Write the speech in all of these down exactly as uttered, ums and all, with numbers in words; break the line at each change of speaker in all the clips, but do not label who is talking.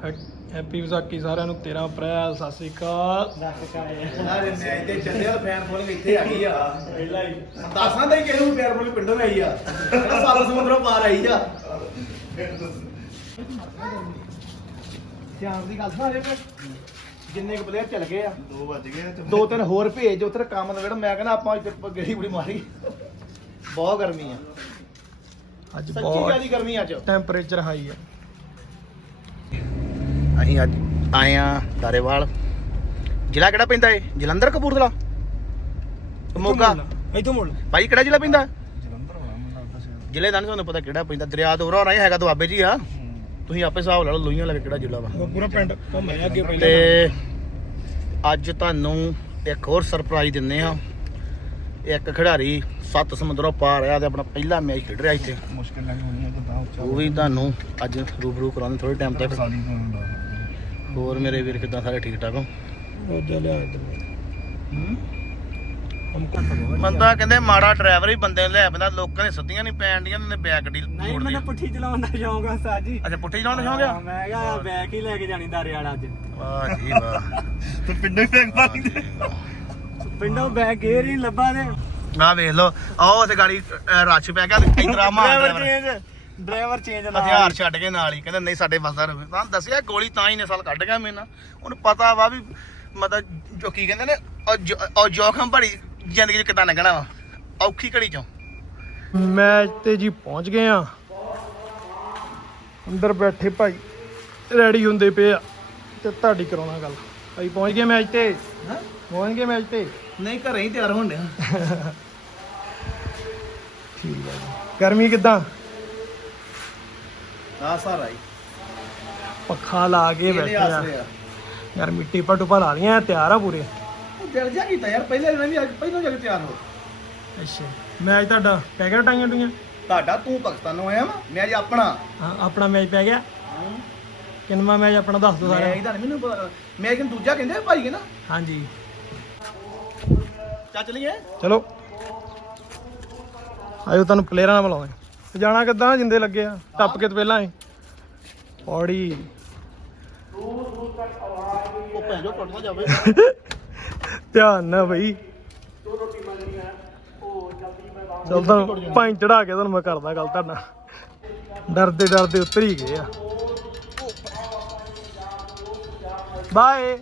Happy Vaisakhi ਸਾਰਿਆਂ ਨੂੰ ਤੇਰਾਂ ਅਪ੍ਰੈਲ। ਸਤਿ ਸ਼੍ਰੀ ਅਕਾਲ।
ਸਾਰੇ ਮੈਚ ਤੇ ਚੱਲਿਆ ਫੈਨ ਫੋਲ ਇੱਥੇ ਆ ਗਈ ਆ ਪਹਿਲਾਂ ਹੀ ਦੱਸਾਂ ਤਾਂ ਕਿਸੇ ਨੂੰ ਫੈਨ ਫੋਲ ਪਿੰਡੋਂ ਆਈ ਆ ਸਾਲ ਸਮੁੰਦਰੋਂ ਪਾਰ ਆਈ ਆ ਧਿਆਨ ਦੀ ਗੱਲ ਸਾਰੇ ਜਿੰਨੇ ਕੁ ਪਲੇਅਰ ਚੱਲ ਗਏ ਆ ਦੋ ਵੱਜ ਗਏ ਦੋ ਤਿੰਨ ਹੋਰ ਭੇਜ ਉੱਧਰ ਕੰਮ ਦਾ ਜਿਹੜਾ ਮੈਂ ਕਹਿੰਦਾ ਆਪਾਂ ਇੱਥੇ ਗੇੜੀ ਬੜੀ ਮਾਰੀ ਬਹੁਤ ਗਰਮੀ ਆ
ਅੱਜ
ਸੱਚੀ
ਬਹੁਤ
ਜਿਆਦੀ ਗਰਮੀ ਅੱਜ
ਟੈਂਪਰੇਚਰ ਹਾਈ ਆ।
ਅਸੀਂ ਅੱਜ ਆਏ ਆ ਦਾਰੇਵਾਲ। ਜ਼ਿਲ੍ਹਾ ਕਿਹੜਾ ਪੈਂਦਾ ਏ? ਜਲੰਧਰ ਕਪੂਰਥਲਾ ਮੋਗਾ
ਇੱਥੋਂ ਮੁੜ
ਭਾਈ ਕਿਹੜਾ ਜ਼ਿਲ੍ਹਾ ਪੈਂਦਾ? ਜਲੰਧਰ ਹੋਣਾ ਜ਼ਿਲ੍ਹੇ ਦਾ ਨਹੀਂ ਤੁਹਾਨੂੰ ਪਤਾ ਕਿਹੜਾ ਪੈਂਦਾ। ਦਰਿਆ ਤੋਂ ਉਰਾਂ ਨਹੀਂ ਹੈਗਾ ਦੁਆਬੇ ਜੀ ਆ। ਤੁਸੀਂ ਆਪੇ ਹਿਸਾਬ ਲਾ ਲਓ ਲੋਹੀਆਂ ਲੱਗੇ ਕਿਹੜਾ ਜ਼ਿਲ੍ਹਾ ਵਾ
ਪੂਰਾ ਪਿੰਡ ਘੁੰਮਿਆ ਅੱਗੇ ਪਹਿਲਾਂ।
ਤੇ ਅੱਜ ਤੁਹਾਨੂੰ ਇੱਕ ਹੋਰ ਸਰਪ੍ਰਾਈਜ਼ ਦਿੰਨੇ ਆ। ਇੱਕ ਖਿਡਾਰੀ ਸੱਤ ਸਮੁੰਦਰੋਂ ਪਾਰ ਆ ਤੇ ਆਪਣਾ ਪਹਿਲਾ ਮੈਚ ਖੇਡ ਰਿਹਾ ਇੱਥੇ। ਮੁਸ਼ਕਿਲ ਲੱਗ ਹੋਣੀ ਹੈ ਉਹ ਵੀ ਤੁਹਾਨੂੰ ਅੱਜ ਰੂਬਰੂ ਕਰਾਉਣੇ ਥੋੜੇ ਟਾਈਮ ਤੱਕ। ਹੋਰ ਮੇਰੇ ਵੀਰ ਕਿੱਦਾਂ ਸਾਰੇ ਠੀਕ ਠਾਕ ਹੋ?
ਰੋਜਾ ਲਿਆ ਇੱਧਰ
ਬੰਦਾ ਕਹਿੰਦੇ ਮਾੜਾ ਡਰਾਈਵਰ ਹੀ ਬੰਦੇ ਨੂੰ ਲੈ ਪੈਂਦਾ। ਲੋਕਾਂ ਨੇ ਸੱਦੀਆਂ ਨਹੀਂ ਪੈਣ ਦੀਆਂ ਤੇ ਬੈਕ ਗੱਡੀ
ਨਹੀਂ ਮੈਨੂੰ ਪੁੱਠੀ ਚਲਾਉਣ ਦਾ ਸ਼ੌਂਕ ਆ ਸਾਜੀ।
ਅੱਛਾ ਪੁੱਠੀ ਚਲਾਉਣ ਦਾ ਸ਼ੌਂਕ ਆ?
ਮੈਂ ਕਿਹਾ ਬੈਕ ਹੀ ਲੈ ਕੇ ਜਾਣੀ ਦਾਰੇਵਾਲ ਅੱਜ।
ਵਾਹ ਜੀ ਵਾਹ ਤੂੰ ਪਿੰਡੋਂ ਹੀ ਬੈਕ ਪਾ ਲਈ
ਪਿੰਡੋਂ ਬੈਕ ਗੇਰ ਹੀ ਲੱਭਾ ਤੇ
ਆਹ ਵੇਖ ਲਓ ਆਹ ਉੱਥੇ ਗਾੜੀ ਰਸ਼ ਪੈ ਗਿਆ ਇਤਰਾ ਮਾਰ
ਡਰਾਈਵਰ ਚੇਂਜ ਡਰਾਈਵਰ ਚੇਂਜ ਨਾਲ
ਹਥਿਆਰ ਛੱਡ ਕੇ ਨਾਲ ਹੀ ਕਹਿੰਦੇ ਨਹੀਂ ਸਾਡੇ ਵਸਦਾ ਰਵੇ। ਤਾਂ ਦੱਸਿਆ ਗੋਲੀ ਤਾਂ ਹੀ ਨੇ ਸਾਲ ਕੱਢ ਗਿਆ ਮੇਰੇ ਨਾਲ। ਉਹਨੂੰ ਪਤਾ ਵਾ ਵੀ ਮਤਲਬ ਜੋ ਕੀ ਕਹਿੰਦੇ ਨੇ ਉਹ ਜੋਖਮ ਭਰੀ ਜ਼ਿੰਦਗੀ 'ਚ ਕਿੱਦਾਂ ਲੰਘਣਾ ਵਾ ਔਖੀ ਘੜੀ 'ਚੋਂ।
ਮੈਚ ਤੇ ਜੀ ਪਹੁੰਚ ਗਏ ਆ। ਅੰਦਰ ਬੈਠੇ ਭਾਈ ਰੈਡੀ ਹੁੰਦੇ ਪਏ ਆ ਤੇ ਤੁਹਾਡੀ ਕਰਾਉਣਾ ਗੱਲ। ਭਾਈ ਪਹੁੰਚ ਗਏ ਮੈਚ ਤੇ? ਪਹੁੰਚ ਗਏ ਮੈਚ ਤੇ?
ਨਹੀਂ ਘਰੇ ਹੀ ਤਿਆਰ ਹੋਣ ਡਿਆ।
ਠੀਕ ਹੈ ਜੀ। ਗਰਮੀ ਕਿੱਦਾਂ?
ਆ ਸਾਰਾ ਹੀ
ਪੱਖਾ ਲਾ ਕੇ ਬੈਠੇ ਆ ਯਾਰ। ਮਿੱਟੀ ਪਾ ਟੁਪਾ ਲਾ ਲੀਆਂ ਤਿਆਰ ਆ ਪੂਰੇ।
ਦਿਲ ਜਾ ਕੀਤਾ ਯਾਰ ਪਹਿਲੇ ਦਿਨ ਵੀ ਪਹਿਲਾਂ ਜਾ ਕੇ ਤਿਆਰ ਹੋ।
ਅੱਛਾ ਮੈਚ ਤੁਹਾਡਾ ਪੈ ਗਿਆ ਟਾਈਆਂ ਟੂਈਆਂ?
ਤੁਹਾਡਾ ਤੂੰ ਪਾਕਿਸਤਾਨੋਂ ਆਇਆ ਵਾ ਮੈਂ ਅੱਜ ਆਪਣਾ।
ਹਾਂ ਆਪਣਾ ਮੈਚ ਪੈ ਗਿਆ। ਕਿੰਨਵਾਂ ਮੈਚ ਆਪਣਾ ਦੱਸ ਦਿਓ
ਮੈਂ
ਸਾਰਾ।
ਇਹਦਾ ਨਹੀਂ ਮੈਨੂੰ ਪਤਾ। ਮੈਂ ਕਿ ਦੂਜਾ ਕਹਿੰਦੇ ਭਾਈ ਕੇ ਨਾ।
ਹਾਂਜੀ
ਚੱਲ ਚਲੀਏ।
ਚਲੋ ਆਇਓ ਤੁਹਾਨੂੰ ਪਲੇਅਰਾਂ ਨਾਲ ਮਿਲਾਉਂਦੇ। ਜਾਣਾ ਕਿੱਦਾਂ ਜਿੰਦੇ ਲੱਗੇ ਆ ਟੱਪ ਕੇ ਤੋਂ ਪਹਿਲਾਂ ਹੀ ਪੌੜੀ।
ਉਹ ਭੈਣ ਜੋ ਟੁੱਟ ਨਾ ਜਾਵੇ।
ਧਿਆਨ ਨਾ ਬਈ। ਚਲ ਤੁਹਾਨੂੰ ਪਾਈ ਚੜਾ ਕੇ ਤੁਹਾਨੂੰ ਮੈਂ ਕਰਦਾ ਗੱਲ ਤੁਹਾਡਾ। ਡਰਦੇ ਡਰਦੇ ਉੱਤਰ ਹੀ ਗਏ ਆ। ਬਾਏ।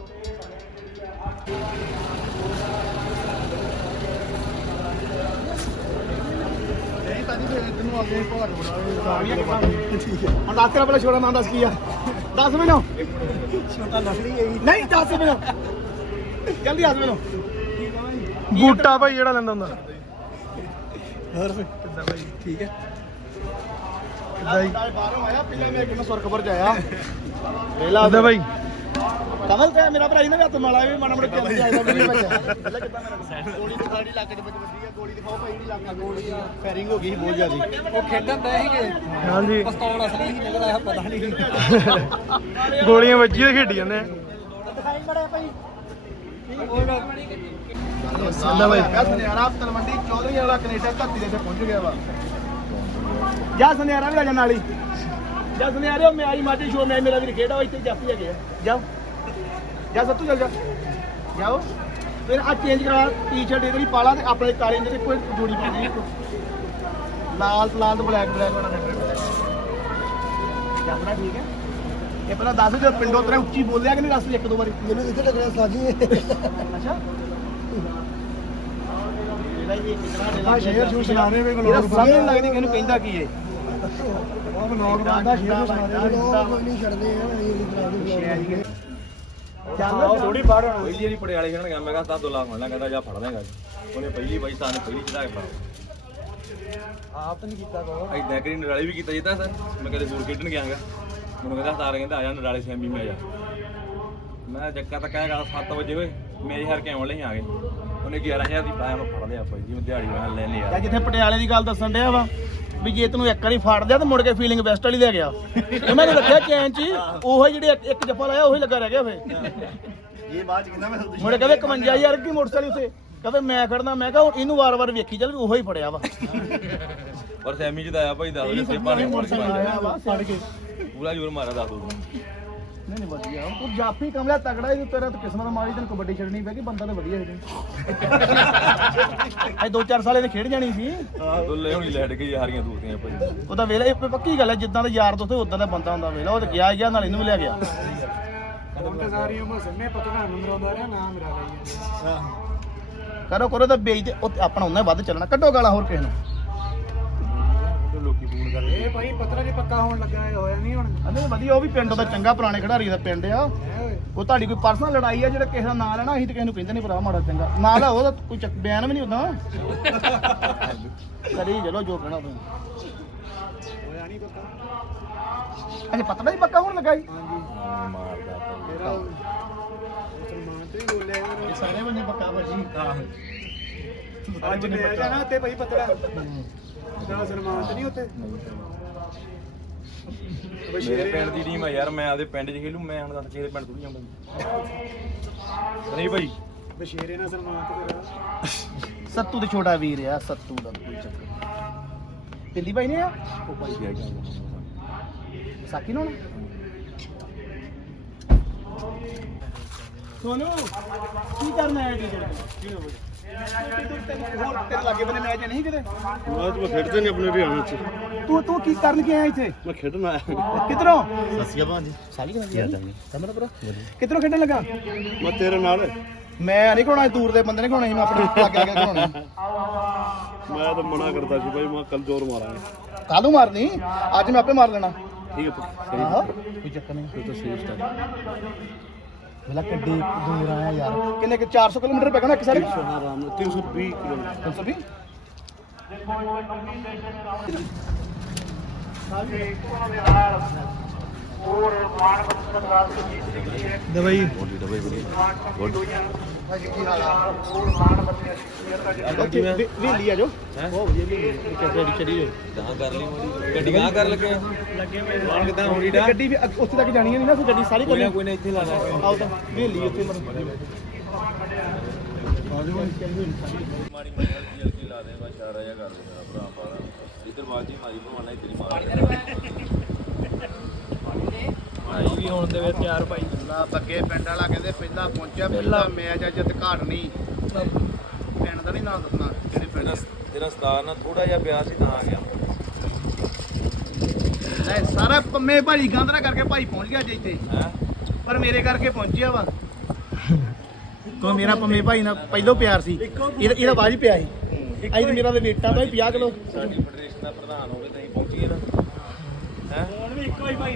ਹੁਣ ਦੱਸ ਤੇਰਾ ਪਹਿਲਾਂ ਛੋਟਾ ਨਾਮ ਦੱਸ ਕੀ ਆ? ਦੱਸ ਮੈਨੂੰ। ਛੋਟਾ ਨਸਲੀ ਹੈ ਨਹੀਂ ਦੱਸ ਮੈਨੂੰ ਜਲਦੀ ਦੱਸ ਮੈਨੂੰ। ਬੂਟਾ ਭਾਈ ਜਿਹੜਾ ਲੈਂਦਾ ਹੁੰਦਾ। ਹੋਰ ਕਿੱਦਾਂ ਭਾਈ ਠੀਕ ਹੈ? ਕਿੱਦਾਂ ਜੀ? ਬਾਹਰੋਂ ਆਇਆ ਪਹਿਲਾਂ ਮੈਂ ਕਿੰਨਾ ਸੁਰਖਪੁਰ ਚ ਆਇਆ ਵੇਲਾ ਕਿੱਦਾਂ ਭਾਈ? ਕਮਲ ਤੇ ਮੇਰਾ ਭਰਾ ਜੀ ਨੇ ਵੀ ਹੱਥ ਮਾਲਾ ਵੀ ਮਾੜਾ ਮੋੜਾ ਚੱਲ ਜਾਇਦਾ ਵੀ ਬੱਚਾ ਪਹਿਲਾਂ ਕਿੱਦਾਂ ਮੇਰਾ ਗੋਲੀ ਤੋਂ ਗਾੜੀ ਲੱਗ ਕੇ ਵੱਜੀ ਆ। ਗੋਲੀ ਦਿਖਾਓ ਭਾਈ ਨਹੀਂ ਲੱਗਾ। ਗੋਲੀ ਫਾਇਰਿੰਗ ਹੋ ਗਈ ਬਹੁਤ ਜ਼ਿਆਦੀ। ਉਹ ਖੇਡਣ ਦੇ ਸੀਗੇ। ਹਾਂਜੀ ਪਿਸਤੌਲ ਅਸਲੀ ਹੀ ਨਿਕਲ ਆਇਆ ਪਤਾ ਨਹੀਂ। ਗੋਲੀਆਂ ਵੱਜੀਆਂ ਖੇਡੀ ਜਾਂਦੇ ਆ। ਦਿਖਾਈ ਮੜਿਆ ਭਾਈ। ਅੱਲਾ ਭਾਈ ਸੁਨਿਆਰਾ ਤਲਵੰਡੀ ਚੌਧਰੀ ਵਾਲਾ ਕੈਨੇਡਾ ਧਰਤੀ ਦੇ ਤੇ ਪਹੁੰਚ ਗਿਆ ਵਾ। ਜਾ ਸੁਨਿਆਰਾ ਵੀ ਆ ਜਾ ਨਾਲ ਹੀ। ਜਾ ਸੁਨਿਆਰੇ ਮੈਂ ਆਈ ਮਾਝੇ ਸ਼ੋ ਮੈਂ ਮੇਰਾ ਵੀ ਖੇਡਾ ਵਾ ਇੱਥੇ ਜਾਪੀ ਹੈਗੇ ਆ। ਜਾਓ ਜਾ ਸੱਤੂ ਚੱਲ ਜਾ ਜਾਓ। ਫਿਰ ਆ ਚੇਂਜ ਕਰਾ ਟੀ-ਸ਼ਰਟ ਇਹਦੀ ਪਾਲਾ ਤੇ ਆਪਣੇ ਕਾਲੇ ਦੇ ਕੋਈ ਜੋੜੀ ਪਾਣੀ ਲਾਲ ਲਾਲ ਤੇ ਬਲੈਕ ਬਲੈਕ ਵਾਲਾ ਜਾਪਣਾ ਠੀਕ ਹੈ। ਇਹ ਪਹਿਲਾਂ ਦੱਸ ਜੋ ਪਿੰਡੋਂ ਤੇਰਾ ਉੱਚੀ ਬੋਲਿਆ ਕਿ ਨਹੀਂ ਦੱਸ ਇੱਕ ਦੋ ਵਾਰੀ। ਮੈਨੂੰ ਇੱਥੇ ਲੱਗਣਾ ਸਾਜੀ। ਅੱਛਾ ਆ ਸ਼ੇਰ ਸ਼ੂ ਸੁਣਾਣੇ ਵੇ ਲੋਕ ਸਮਝ ਨਹੀਂ ਲੱਗਦੀ ਕਿ ਇਹਨੂੰ ਕਹਿੰਦਾ ਕੀ ਏ। ਉਹ ਬਲੌਗ ਬਣਾਉਂਦਾ ਸ਼ੇਰ ਨੂੰ ਸੁਣਾਣੇ ਲੋਕ ਨਹੀਂ ਛੱਡਦੇ ਆ ਇਹ ਬਣਾ ਚੱਲ ਥੋੜੀ ਬਾਹਰ ਹੁਣ
ਪਹਿਲੀ ਵਾਰੀ ਪਟਿਆਲੇ ਖੇਡਣ ਗਿਆ। ਮੈਂ ਕਿਹਾ ਸੱਤ ਦੋ ਲੱਖ ਹੋਣਾ ਕਹਿੰਦਾ ਜਾ ਫੜ ਦੇਗਾ। ਉਹਨੇ ਪਹਿਲੀ ਬਾਈ ਸਾਲ ਨੇ ਪਹਿਲੀ ਚੜਾ ਕੇ ਫੜਾ
ਆਪ ਨਹੀਂ ਕੀਤਾ ਕੋ
ਐਦਾਂ ਕਰੀ ਨਰਾਲੇ ਵੀ ਕੀਤਾ ਜਿੱਦਾਂ ਸਰ। ਮੈਂ ਕਦੇ ਬੋਲ ਖੇਡਣ ਗਿਆਗਾ। ਮੈਨੂੰ ਕਹਿੰਦਾ ਸਤਾਰ ਕਹਿੰਦਾ ਆ ਜਾ ਨਰਾਲੇ ਸੈਮੀ ਮੈਂ ਜਾ। ਮੈਂ ਜੱਕਾ ਤਾਂ ਕਹਿ ਗਿਆ ਸੱਤ ਵਜੇ ਹੋਏ ਮੇਰੇ ਹਰ ਕੇ ਆਉਣ ਲਈ ਆ ਗਏ। ਉਹਨੇ ਗਿਆਰਾਂ ਹਜ਼ਾਰ ਦੀ ਪਾਇਆ ਮੈਂ ਫੜ ਲਿਆ ਭਾਈ ਜੀ। ਮੈਂ ਦਿਹਾੜੀ ਨਾਲ ਲੈ ਲਿਆ।
ਜਿੱਥੇ ਪਟਿਆਲੇ ਦੀ ਗੱਲ ਦੱਸਣ ਡਿਆ ਵਾ ਵੀ ਜੇ ਤੈਨੂੰ ਇੱਕ ਵਾਰੀ ਫੜ ਦਿਆ ਤਾਂ ਮੁੜ ਕੇ ਫੀਲਿੰਗ ਵੈਸਟ ਵਾਲੀ ਲੈ ਗਿਆ। ਉਹਨਾਂ ਨੇ ਰੱਖਿਆ ਚੈਨ ਚ ਉਹੋ ਜਿਹੜੇ ਇੱਕ ਜੱਫਾ ਲਾਇਆ ਉਹੀ ਲੱਗਾ ਰਹਿ ਗਿਆ ਫੇ। ਇਹ ਬਾਅਦ ਚ ਕਹਿੰਦਾ ਮੈਂ ਮੁੜ ਕਹਿੰਦੇ ਇਕਵੰਜਾ ਹਜ਼ਾਰ ਕੀ ਮੋਟਰਸਾਈਕਲ ਉੱਤੇ ਕਹਿੰਦੇ ਮੈਂ ਖੜਨਾ। ਮੈਂ ਕਿਹਾ ਇਹਨੂੰ ਵਾਰ-ਵਾਰ ਵੇਖੀ ਚੱਲ ਵੀ ਉਹੋ ਹੀ ਫੜਿਆ ਵਾ।
ਪਰ ਸੈਮੀ ਚ ਤਾਂ ਆਇਆ ਭਾਈ ਦਸ ਵਜੇ ਪਾਣੀ
ਮੋਟਰਸਾਈਕਲ ਆਇਆ ਵਾ ਫੜ ਕੇ
ਪੂਰਾ ਜ਼ੋਰ ਮਾਰਿਆ ਦਸ ਵਜੇ।
ਨਹੀਂ ਨਹੀਂ ਵਧੀਆ ਤੂੰ ਜਾਫੀ ਕਮਲਾ ਤਗੜਾ ਹੈ ਤੇਰਾ ਤਾਂ ਕਿਸਮਤ ਮਾਰੀ ਤੈਨੂੰ ਕਬੱਡੀ ਛੱਡਣੀ ਪੈ ਗਈ ਬੰਦਾ ਤਾਂ ਵਧੀਆ ਹੈ ਇਹ ਦੋ ਚਾਰ ਸਾਲੇ ਨੇ ਖੇਡ ਜਾਣੀ ਸੀ
ਦੁੱਲੇ ਹੁਣੀ ਲੈਟ ਗਈ ਹਾਰੀਆਂ ਦੂਰਦੀਆਂ ਭਾਈ
ਉਹ ਤਾਂ ਵੇਲੇ ਇਹ ਪੱਕੀ ਗੱਲ ਹੈ ਜਿੱਦਾਂ ਦਾ ਯਾਰ ਦੋਸਤ ਉਦਾਂ ਦਾ ਬੰਦਾ ਹੁੰਦਾ ਵੇਲਾ ਉਹ ਤਾਂ ਗਿਆ ਗਿਆ ਨਾਲ ਇਹਨੂੰ ਵੀ ਲਿਆ ਗਿਆ
ਸਾਰੀ ਉਮਰ ਸੰਨੇ ਪਤਨਾ ਨੰਬਰ ਆਉਂਦਾ ਰਿਹਾ ਨਾ ਮੇਰਾ ਲਈ
ਕਰੋ ਕਰੋ ਤਾਂ ਵੇਚ ਤੇ ਉਹ ਆਪਣਾ ਉਹਨਾਂ ਵੱਧ ਚੱਲਣਾ ਕੱਢੋ ਗਾਲਾਂ ਹੋਰ ਕਿਸੇ ਨੂੰ
ਲੋਕੀ ਫੋਨ ਕਰ
ਇਹ ਭਾਈ ਪਤਰਾ ਜੀ ਪੱਕਾ ਹੋਣ ਲੱਗਾ ਇਹ ਹੋਇਆ ਨਹੀਂ ਹੁਣ
ਕਹਿੰਦੇ ਵਧੀਆ ਉਹ ਵੀ ਪਿੰਡ ਦਾ ਚੰਗਾ ਪੁਰਾਣੇ ਖਿਡਾਰੀ ਦਾ ਪਿੰਡ ਆ ਉਹ ਤੁਹਾਡੀ ਕੋਈ ਪਰਸਨਲ ਲੜਾਈ ਆ ਜਿਹੜਾ ਕਿਸੇ ਦਾ ਨਾਂ ਲੈਣਾ ਅਸੀਂ ਤਾਂ ਕਿਸੇ ਨੂੰ ਕਹਿੰਦੇ ਨਹੀਂ ਭਰਾ ਮਾੜਾ ਚੰਗਾ ਨਾਂ ਲਾ ਉਹਦਾ ਕੋਈ ਚੱਕ ਬਿਆਨ ਵੀ ਨਹੀਂ ਹੁੰਦਾ ਕਰੀ ਚਲੋ ਜੋ ਕਹਿਣਾ ਤੂੰ
ਹੋਇਆ ਨਹੀਂ ਪੱਕਾ
ਅਜੇ ਪਤਲਾ ਹੀ ਪੱਕਾ ਹੋਣ ਲੱਗਾ ਜੀ
ਹਾਂਜੀ
ਮਾਰਦਾ
ਤੇਰਾ ਮੁਸਲਮਾਨ ਤੇ ਹੀ ਬੋਲਿਆ
ਇਹ ਸਾਰੇ ਬੰਦੇ ਪੱਕਾ ਭਾਜੀ
ਅੱਜ ਮੈਂ ਜਾਣਾ ਤੇ ਭਾਈ ਪਤਲਾ ਦਾ ਸਲਮਾਨ ਤੇ ਨਹੀਂ ਉੱਥੇ
ਮੇਰੇ ਪਿੰਡ ਦੀ ਟੀਮ ਆ ਯਾਰ ਮੈਂ ਆਪਦੇ ਪਿੰਡ 'ਚ ਖੇਲੂ ਮੈਂ ਹੁਣ ਦੱਸ ਕਿਸੇ ਦੇ ਪਿੰਡ ਥੋੜੀ ਆਉਂਦਾ ਨਹੀਂ ਭਾਈ
ਬਸ਼ੇਰੇ ਨਾਲ ਸਲਮਾਨ ਤੇ ਤੇਰਾ
ਸੱਤੂ ਤੇ ਛੋਟਾ ਵੀਰ ਆ ਸੱਤੂ ਦਾ ਕੋਈ ਚੱਕਰ ਪਿੰਦੀ ਭਾਈ ਨੇ ਆ
ਉਹ ਭਾਈ ਗਿਆ ਗਿਆ
ਸਾਕੀ ਨੂੰ ਸੋਨੂ ਕੀ ਕਰਨਾ ਹੈ ਟੀਚਰ ਕੀ ਹੋ ਹੋਰ ਤੇਰੇ ਲਾਗੇ ਬੰਨੇ ਮੈਚ ਨਹੀਂ ਕਿਤੇ
ਬਾਅਦ ਮੈਂ ਖੇਡਦੇ ਨੇ ਆਪਣੇ ਹਰਿਆਣਾ ਚ
ਤੂੰ ਤੂੰ ਕੀ ਕਰਨ ਗਿਆ ਇੱਥੇ
ਮੈਂ ਖੇਡਣ ਆਇਆ
ਕਿਧਰੋਂ
ਸਸੀਆ ਭਾਜੀ
ਸਾਲੀ ਕਿਹਨਾਂ ਦੀ ਸਮਝ ਪੂਰਾ ਕਿਧਰੋਂ ਖੇਡਣ ਲੱਗਾ
ਮੈਂ ਤੇਰੇ ਨਾਲ
ਮੈਂ ਨਹੀਂ ਖੜਾਉਣਾ ਦੂਰ ਦੇ ਬੰਦੇ ਨੇ ਖੜਾਉਣਾ ਸੀ ਮੈਂ ਆਪਣੇ ਲਾਗੇ ਲਾਗੇ ਖੜਾਉਣਾ
ਮੈਂ ਤਾਂ ਮਨਾ ਕਰਦਾ ਸੀ ਭਾਈ ਮੈਂ ਕੱਲ ਜ਼ੋਰ ਮਾਰਾਂਗੇ
ਕਾਹਨੂੰ ਮਾਰਨੀ ਅੱਜ ਮੈਂ ਆਪੇ ਮਾਰ ਲੈਣਾ
ਠੀਕ ਹੈ ਸਹੀ
ਆਹੋ ਕੋਈ ਚੱਕਰ ਨਹੀਂ
ਫਿਰ ਤਾਂ ਸਹੀ ਸਟਾਰਟ
ਵੇਲਾ ਕਿੱਡੀ ਦੂਰ ਆਇਆ ਯਾਰ ਕਿੰਨੇ ਕਿ ਚਾਰ ਸੌ ਕਿਲੋਮੀਟਰ ਪੈ ਗਿਆ ਇੱਕ ਸਾਰੇ
ਆਰਾਮ ਨਾਲ ਤਿੰਨ ਸੌ ਵੀਹ ਕਿਲੋਮੀਟਰ
ਤਿੰਨ ਸੌ ਵੀਹ ਦਵਾਈ ਵੇਲੀ ਆ ਜੋ ਬਹੁਤ ਵਧੀਆ ਵੇਲੀ ਕਿੱਥੇ ਚੜੀ ਜੋ
ਕਹਾਂ ਕਰ ਲਈ ਮੋੜੀ ਗੱਡੀ ਕਹਾਂ ਕਰ ਲੱਗੇ ਲੱਗੇ ਮੈਂ ਹੁਣ ਕਿਦਾਂ ਹੋਣੀ ਡਾ
ਗੱਡੀ ਵੀ ਅੱਗ- ਉੱਥੇ ਤੱਕ ਜਾਣੀ ਨਹੀਂ ਨਾ ਫਿਰ ਗੱਡੀ ਸਾਰੀ
ਕੋਈ ਨਾ
ਕਰਨੀ
ਕੋਈ ਨਾ ਇੱਥੇ ਲਾ ਲਾ
ਆਓ ਤਾਂ ਵੇਲੀ ਉੱਥੇ ਮਰ
ਮਾੜੀ ਮਾੜੀ ਹਲਕੀ ਹਲਕੀ ਲਾ ਦੇ ਬਸ ਇਸ਼ਾਰਾ ਜਿਹਾ ਕਰ ਦੇ ਮੇਰਾ ਭਰਾ ਪਾਰਾ ਇੱਧਰ ਬਾਜੀ ਮਾਰੀ ਭਵਾਨਾ ਇੱਧਰ ਹੀ ਮਾਰ ਭਾਈ ਵੀ ਹੁਣ ਦੇ ਵਿੱਚ ਤਿਆਰ ਭਾਈ
ਲਾ ਬੱਗੇ ਪਿੰਡ ਵਾਲਾ ਕਹਿੰਦੇ ਪਹਿਲਾਂ ਪਹੁੰਚਿਆ ਪਹਿਲਾ ਮੈਚ ਅੱਜ ਤੇ ਘਾੜਨੀ ਪਿੰਡ ਦਾ ਨਹੀਂ ਨਾਂ ਦੱਸਣਾ ਕਿਹੜੇ ਪਿੰਡ
ਤੇਰਾ ਤੇਰਾ ਸਤਾਰ ਨਾਲ ਥੋੜਾ ਜਿਹਾ ਪਿਆ ਸੀ ਤਾਂ ਆ ਗਿਆ
ਲੈ ਸਾਰਾ ਪੰਮੇ ਭਾਈ ਗਾਂਦਰਾ ਕਰਕੇ ਭਾਈ ਪਹੁੰਚ ਗਿਆ ਜੇ ਇੱਥੇ
ਹੈ
ਪਰ ਮੇਰੇ ਕਰਕੇ ਪਹੁੰਚਿਆ ਵਾ ਕੋ ਮੇਰਾ ਪੰਮੇ ਭਾਈ ਨਾਲ ਪਹਿਲੋਂ ਪਿਆਰ ਸੀ ਇਹਦਾ ਇਹਦਾ ਬਾਜ ਪਿਆ ਸੀ ਅੱਜ ਤੇ ਮੇਰਾ ਤੇ ਵੇਟਾਂ ਦਾ ਹੀ ਪੰਜਾਹ ਕਿਲੋ
ਸਾਡੀ ਫੈਡਰੇਸ਼ਨ ਦਾ ਪ੍ਰਧਾਨ ਹੋਵੇ ਤਾਂ ਹੀ ਪਹੁੰਚੀਏ ਨਾ ਹੈ
ਹੁਣ ਵੀ ਇੱਕੋ ਹੀ ਭਾਈ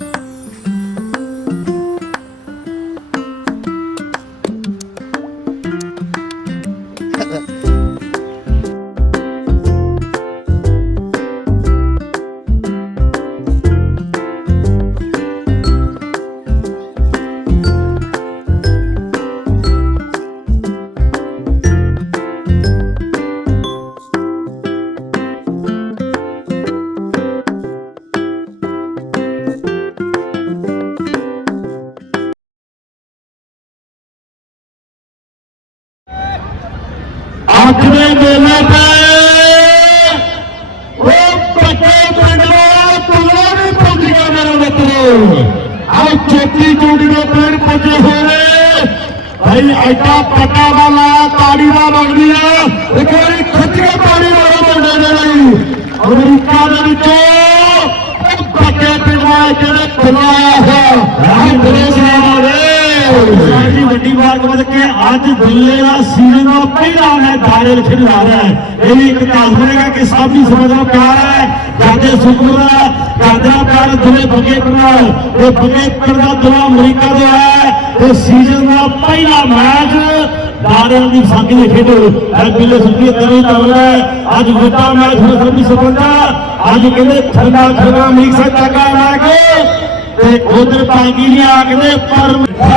आखिरी मेला पाए वो पटे बंडवा पुलारी पहुंच गया मेरा मित्र आज चौथी जोड़ी में पेड़ पहुंचे हुए भाई ऐसा पटा वाला ताड़ी का बन गया एक बार खच्चे ताड़ी वाला बनने दे रही अमेरिका के नीचे पटे पिलवा जेड़े पिलवाया है अंग्रेज ने ਸਾਡੀ ਵੱਡੀ ਬਾਤ ਕੇ ਅੱਜ ਬੱਲੇ ਦਾ ਸੀਜ਼ਨ ਦਾ ਪਹਿਲਾ ਮੈਚ ਦਾਇਰੇ ਵਿੱਚ ਖੇਡਿਆ ਰਿਹਾ ਹੈ ਇਹ ਵੀ ਇੱਕ ਇਤਿਹਾਸ ਬਣੇਗਾ ਕਿ ਸਾਡੀ ਸਮਝ ਦਾ ਪਿਆਰ ਹੈ ਜਾਂਦੇ ਸੁਪਰ ਦਾ ਕਰਦਾ ਪਿਆਰ ਦੁਲੇ ਬੱਗੇ ਨਾਲ ਤੇ ਬੱਗੇ ਪਿੰਡ ਦਾ ਦੁਆ ਅਮਰੀਕਾ ਦਾ ਹੈ ਤੇ ਸੀਜ਼ਨ ਦਾ ਪਹਿਲਾ ਮੈਚ ਦਾਇਰੇ ਦੀ ਸਾਂਝੀ ਦੇ ਖੇਡੋ ਐਬੀਲੇ ਸੁਪਰੀ ਤਰੀ ਚੱਲ ਰਿਹਾ ਅੱਜ ਵੱਡਾ ਮੈਚ ਹੋ ਸਰਬੀ ਸਪੰਦਾ ਅੱਜ ਕਹਿੰਦੇ ਠੰਡਾ ਠੰਡਾ ਅਮਰੀਕ ਸਾਹਿਬ ਟਾਕਾ ਮਾਰ ਕੇ ਤੇ ਉਧਰ ਪਾਗੀ ਨੇ ਆਖਦੇ ਪਰ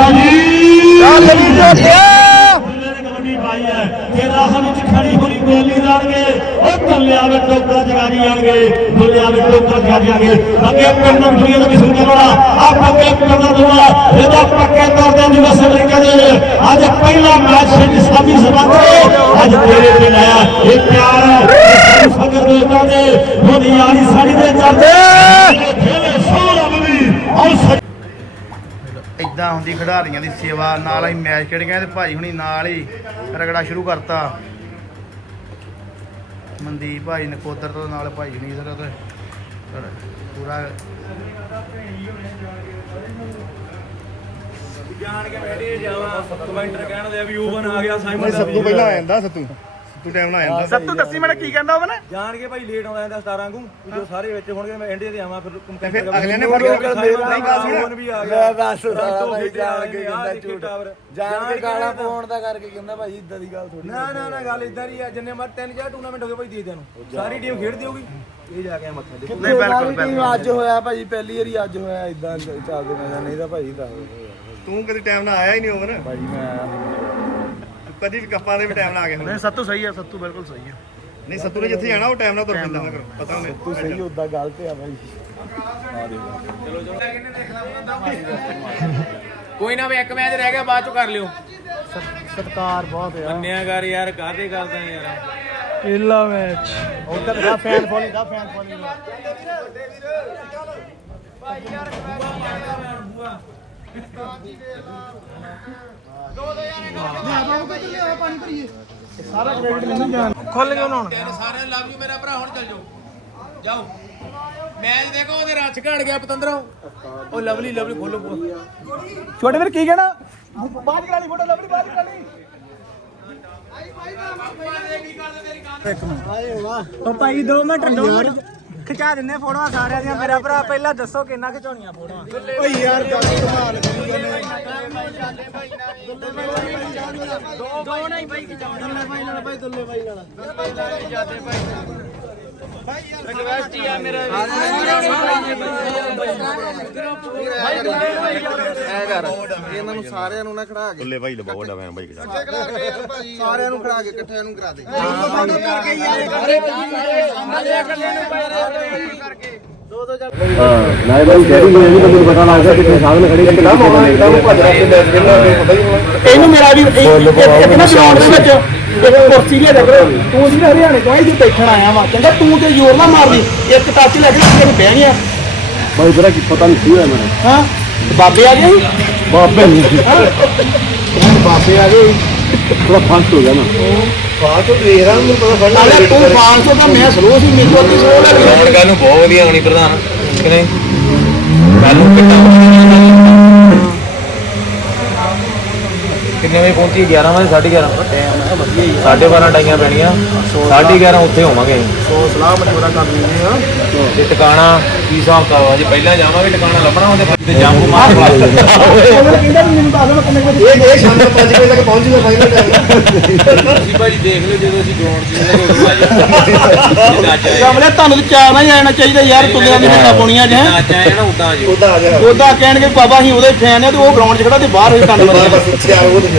ਕਬੱਡੀ ਪਾਈ ਹੈ ਤੇ ਰਾਹ ਵਿੱਚ ਖੜੀ ਹੋਈ ਗੋਲੀ ਲਾਣਗੇ ਉਹ ਬੱਲਿਆ ਵੇ ਟੋਕਾ ਜਗਾਰੀ ਆਣਗੇ ਬੱਲਿਆ ਵੇ ਟੋਕਾ ਜਗਾਰੀ ਆਣਗੇ ਅੱਗੇ ਪਿੰਡ ਦੁਨੀਆ ਦਾ ਕਿਸਮ ਕਰਵਾ ਆ ਪੱਕੇ ਪਿੰਡ ਦਾ ਦੁਆ ਇਹਦਾ ਪੱਕੇ ਤੌਰ ਤੇ ਦਿਵਸ ਅਮਰੀਕਾ ਦੇ ਅੱਜ ਪਹਿਲਾ ਮੈਚ ਸਿੱਧ ਸਾਬੀ ਸਬੰਧ ਅੱਜ ਤੇਰੇ ਤੇ ਲਾਇਆ ਇਹ ਪਿਆਰ ਹੈ ਫਕਰ ਦੋਸਤਾਂ ਦੇ ਉਹਦੀ ਯਾਰੀ ਸਾਡੀ ਦੇ ਚੱਲਦੇ ਖੇਲੇ ਸੋਹਣਾ ਬਲੀ ਔਰ
ਇਦਾਂ ਹੁੰਦੀ ਖਿਡਾਰੀਆਂ ਦੀ ਸੇਵਾ। ਨਾਲ ਅਸੀਂ ਮੈਚ ਖੇਡ ਗਏ ਤੇ ਭਾਈ ਹੁਣੀ ਨਾਲ ਹੀ ਰਗੜਾ ਸ਼ੁਰੂ ਕਰਤਾ। ਮਨਦੀਪ ਭਾਈ ਨਕੋਦਰ ਤੋਂ ਨਾਲ ਭਾਈ ਹੁਣੀ ਇਧਰ ਤੇ ਪੂਰਾ
ਜਾਣ ਕੇ ਬੈਠੇ ਜਾਵਾ ਕਮੈਂਟਰ ਕਹਿਣਦੇ ਆ ਵੀ ਓਵਨ ਆ ਗਿਆ ਸਾਈਮਨ
ਸਭ ਤੋਂ ਪਹਿਲਾਂ ਆ ਜਾਂਦਾ ਸੱਤੂ ਤੂੰ ਟਾਈਮ ਨਾਲ ਆ ਜਾਂਦਾ
ਸਭ ਤੋਂ ਦੱਸੀ ਮੈਨੂੰ ਕੀ ਕਹਿੰਦਾ ਉਹ ਨਾ
ਜਾਣ ਕੇ ਭਾਈ ਲੇਟ ਆਉਂਦਾ ਜਾਂਦਾ ਸਤਾਰਾਂ ਨੂੰ ਜੋ ਸਾਰੇ ਵਿੱਚ ਹੋਣਗੇ ਮੈਂ ਇੰਡੀਆ ਤੇ ਆਵਾਂ ਫਿਰ
ਤੇ ਫਿਰ ਅਗਲੇ ਨੇ ਫੜੋ ਨਹੀਂ ਗੱਲ
ਓਵਨ
ਸੁਣ
ਵੀ ਆ ਗਿਆ
ਦੱਸ ਸਾਰਾ ਭਾਈ ਜਾਣ ਕੇ
ਕਹਿੰਦਾ
ਕਹਿੰਦਾ ਝੂਠ ਜਾਣ ਕੇ ਗਾਲਾਂ ਪਾਉਣ ਦਾ ਕਰਕੇ ਕਹਿੰਦਾ ਭਾਈ ਇਦਾਂ ਦੀ ਗੱਲ ਥੋੜੀ
ਨਾ ਨਾ ਨਾ ਗੱਲ ਇਦਾਂ ਹੀ ਆ ਜਿੰਨੇ ਮਰ ਤਿੰਨ ਚਾਰ ਟੂਰਨਾਮੈਂਟ ਹੋ ਗਏ ਭਾਈ ਦੇ ਨੂੰ ਸਾਰੀ ਟੀਮ ਖੇਡਦੀ ਹੋਊਗੀ ਇਹ ਜਾ ਕੇ ਮੱਥਾ ਟੇਕ
ਨਹੀਂ ਬਿਲਕੁਲ ਬਿਲਕੁਲ
ਅੱਜ ਹੋਇਆ ਭਾਈ ਪਹਿਲੀ ਵਾਰੀ ਅੱਜ ਹੋਇਆ ਇਦਾਂ ਚੱਲਦੇ ਮੈਂ ਨਹੀਂ ਤਾਂ ਭਾਈ ਦਾ
ਤੂੰ ਕਦੇ ਟਾਈਮ ਨਾਲ ਆਇਆ ਹੀ ਨਹੀਂ ਹੋਵਨ
ਭਾਈ ਮੈਂ
ਕਦੀ ਵੀ ਕੱਪਾਂ ਦੇ ਵੀ ਟਾਈਮ ਨਾਲ ਆ ਗਿਆ
ਨਹੀਂ ਸੱਤੂ ਸਹੀ ਆ ਸੱਤੂ ਬਿਲਕੁਲ ਸਹੀ ਆ।
ਨਹੀਂ ਸੱਤੂ ਨੇ ਜਿੱਥੇ ਜਾਣਾ ਉਹ ਟਾਈਮ ਨਾਲ ਤੁਰ ਪੈਂਦਾ ਮੈਂ ਪਤਾ ਉਹਨੇ
ਤੂੰ ਸਹੀ ਉਦਾਂ ਗੱਲ ਤੇ ਆ ਭਾਈ
ਕੋਈ ਨਾ ਵੀ ਇੱਕ ਮੈਚ ਰਹਿ ਗਿਆ ਬਾਅਦ ਚ ਕਰ ਲਿਓ
ਸਤਕਾਰ ਬਹੁਤ ਆ
ਮੰਨਿਆ ਕਰ ਯਾਰ ਕਾਹਦੇ ਕਰਦਾ ਯਾਰ
ਪਹਿਲਾ ਮੈਚ ਉਧਰ ਦਾ ਫੈਨ ਫੋਲੋਇੰਗ ਦਾ ਫੈਨ ਫੋਲੋਇੰਗ ਸਾਰਾ ਕ੍ਰੈਡਿਟ ਮੈਨੂੰ ਜਾਣ ਖੁੱਲ ਕੇ ਬਣਾਉਣ
ਸਾਰਿਆਂ ਲਵ ਯੂ ਮੇਰਾ ਭਰਾ ਹੁਣ ਚੱਲ ਜਾਓ ਜਾਓ ਮੈਚ ਦੇਖੋ ਉਹਦੇ ਰੱਛ ਘੜ ਗਿਆ ਪਤੰਦਰੋਂ ਉਹ ਲਵਲੀ ਲਵਲੀ ਖੋਲੋ
ਛੋਟੇ ਵੀਰ ਕੀ ਕਹਿਣਾ ਬਾਅਦ ਕਰਾ ਲਈ ਫੋਟੋ ਲਵਲੀ ਬਾਅਦ ਕਰਾ ਲਈ
ਉਹ ਭਾਈ ਦੋ ਮਿੰਟ ਦੋ ਮਿੰਟ ਖਿਚਾ ਦਿੰਨੇ ਫੋਟੋਆਂ ਸਾਰਿਆਂ ਦੀਆਂ। ਮੇਰਾ ਭਰਾ ਪਹਿਲਾਂ ਦੱਸੋ ਕਿੰਨਾ ਖਿਚਾਉਣੀਆਂ ਫੋਟੋਆਂ। ਓਏ ਯਾਰ ਗੱਲ ਕਮਾਲ ਕਰੀ ਜਾਂਦੇ ਦੋ ਦੋ ਨਹੀਂ ਭਾਈ ਖਿਚਾਉਣਾ ਦੁੱਲੇ ਭਾਈ ਨਾਲ ਭਾਈ ਦੁੱਲੇ ਭਾਈ ਨਾਲ ਜਿਆਦੇ ਭਾਈ ਰਿਕਵੈਸਟ ਹੀ ਆ ਮੇਰਾ
ਇਹਨਾਂ ਨੂੰ ਸਾਰਿਆਂ ਨੂੰ ਨਾ ਖੜਾ ਕੇ
ਦੁੱਲੇ ਭਾਈ ਲਵਾਓ ਵੱਡਾ ਭੈਣ ਭਾਈ
ਸਾਰਿਆਂ ਨੂੰ ਖੜਾ ਕੇ ਇਕੱਠਿਆਂ ਨੂੰ ਕਰਾ ਦੇ
ਨਾਲੇ ਭਾਈ ਜਿਹੜੀ ਮੈਨੂੰ ਮੈਨੂੰ ਪਤਾ ਲੱਗਦਾ ਕਿ ਸਾਹਮਣੇ ਖੜੀ ਇੱਕਦਮ ਆਉਣਾ ਇੱਕਦਮ ਭੱਜ ਰਿਹਾ ਤੇ ਬੈਠ ਕੇ
ਇਹਨੂੰ ਮੇਰਾ ਵੀ ਇੱਕ ਨਾ ਗਰਾਊਂਡ ਦੇ ਵਿੱਚ ਇੱਕ ਕੁਰਸੀ ਲਿਆ ਕਰ ਤੂੰ ਜਿਹੜਾ ਹਰਿਆਣੇ ਤੋਂ ਆਈ ਜੇ ਬੈਠਣ ਆਇਆ ਵਾ ਕਹਿੰਦਾ ਤੂੰ ਤੇ ਜ਼ੋਰ ਨਾ ਮਾਰਦੀ ਇੱਕ ਟੱਚ ਲੈ ਕੇ ਤੇਰੇ ਬਹਿ ਗਿਆ
ਭਾਈ ਬੜਾ ਕੀ ਪਤਾ ਨਹੀਂ ਕੀ ਹੋਇਆ ਮੈਨੂੰ
ਹਾਂ ਬਾਬੇ ਆ ਗਏ
ਬਾਬੇ
ਬਾਬੇ ਆ ਗਏ
ਥੋੜਾ ਫਾਸਟ ਹੋ ਗਿਆ ਨਾ
ਬਾਅਦ ਤੋਂ ਦੇਖ ਰਹਾ ਮੈਨੂੰ ਪਤਾ ਫੜਨਾ
ਨਾਲੇ ਤੂੰ ਪੰਜ ਸੌ ਦਾ ਮੈਂ ਸਲੋ ਸੀ ਮੇਰੇ ਤੋਂ ਅੱਧੀ ਸਲੋ ਲੱਗ ਗਈ
ਰੌਣਕਾਂ ਨੂੰ ਬਹੁਤ ਵਧੀਆ ਆਉਣੀ ਪ੍ਰਧਾਨ ਕਿ ਨਹੀਂ ਕੱਲ ਨੂੰ ਕਿੱਦਾਂ ਕਿੰਨੇ ਵਜੇ ਪਹੁੰਚੀ ਗਿਆਰਾਂ ਵਜੇ ਸਾਢੇ ਗਿਆਰਾਂ ਟਾਈਮ ਵਧੀਆ ਹੀ ਸਾਢੇ ਬਾਰਾਂ ਟਾਈਆਂ ਪੈਣੀਆਂ ਸਾਢੇ ਗਿਆਰਾਂ ਉੱਥੇ ਹੋਵਾਂਗੇ
ਸੋ ਸਲਾਹ ਮਸ਼ਵਰਾ ਕਰ ਲੈਂਦੇ ਆ
ਤੇ ਟਿਕਾਣਾ ਕੀ ਹਿਸਾਬ ਦਾ ਵਾ ਜੇ ਪਹਿਲਾਂ ਜਾਵਾਂਗੇ ਟਿਕਾਣਾ ਲੱਭਣਾ ਉਹਦੇ ਤੇ ਜੰਪ ਮਾਰ
ਉਹਨੇ ਕਹਿੰਦਾ ਵੀ ਮੈਨੂੰ ਦੱਸ ਦੇਣਾ ਕਿੰਨੇ ਵਜੇ
ਇਹ ਇਹ ਸ਼ਾਮ ਨੂੰ ਪੰਜ ਵਜੇ ਤੱਕ ਪਹੁੰਚ ਜੂਗਾ ਫਾਈਨਲ ਟਾਈਮ
ਤੁਸੀਂ ਭਾਜੀ ਦੇਖ ਲਿਓ ਜਦੋਂ ਅਸੀਂ ਗਰਾਊਂਡ 'ਚ
ਕਮਲੇ ਤੁਹਾਨੂੰ ਤੇ ਚਾਰ ਨਾ ਜਾਣਾ ਚਾਹੀਦਾ ਯਾਰ ਤੁਲਿਆਂ ਦੀ ਨਾ ਪਾਉਣੀਆਂ ਜੇ
ਅੱਜ ਆਏ ਨਾ ਉਦਾਂ ਜੀ
ਉਹਦਾ ਆ ਜਾ
ਉਹਦਾ ਕਹਿਣਗੇ ਬਾਬਾ ਅਸੀਂ ਉਹਦੇ ਫੈਨ ਆ ਤੇ ਉਹ ਗਰਾਊਂਡ 'ਚ ਖੜਾ ਤੇ ਬਾਹਰ ਹੋਈ ਕੰਨ ਮਾਰੀ
ਬਸ ਇੱਥੇ ਆ ਉਹ ਤੇ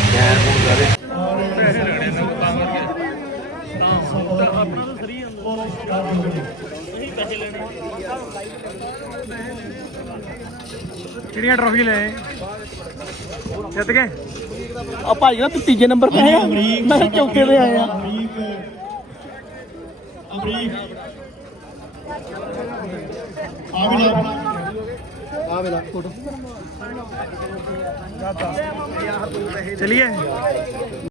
ਕਿਹੜੀਆਂ ਟਰਾਫੀ ਲੈ ਜਿੱਤ ਗਏ
ਆ ਭਾਈ ਨਾ ਤੂੰ ਤੀਜੇ ਨੰਬਰ ਤੇ ਆਇਆ ਮੈਂ ਕਿਹਾ ਚੌਥੇ ਤੇ ਆਇਆ
ਚਲਿਏ